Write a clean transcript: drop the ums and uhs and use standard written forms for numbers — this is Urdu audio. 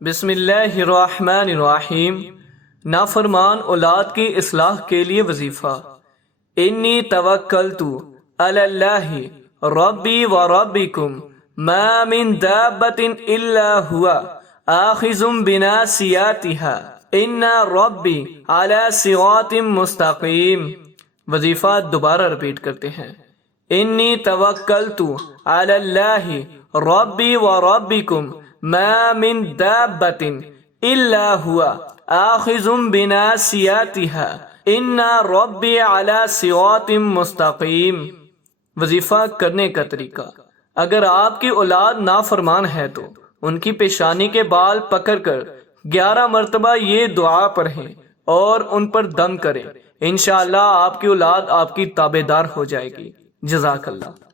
بسم اللہ الرحمن الرحیم۔ نافرمان اولاد کی اصلاح کے لیے وظیفہ۔ انی توکلت علی اللہ ربی و ربکم ما من دابۃ الا هو آخذ بناصیتها ان ربی علی صراط مستقیم۔ وظیفہ دوبارہ رپیٹ کرتے ہیں۔ انی توکلت علی اللہ ربی و ربکم ما من دابۃ الا هو آخذ بناصیتها ان ربی علی صراط مستقیم۔ وظیفہ کرنے کا طریقہ۔ اگر آپ کی اولاد نافرمان ہے تو ان کی پیشانی کے بال پکڑ کر 11 مرتبہ یہ دعا پڑھیں اور ان پر دم کریں۔ انشاءاللہ آپ کی اولاد آپ کی تابع دار ہو جائے گی۔ جزاک اللہ۔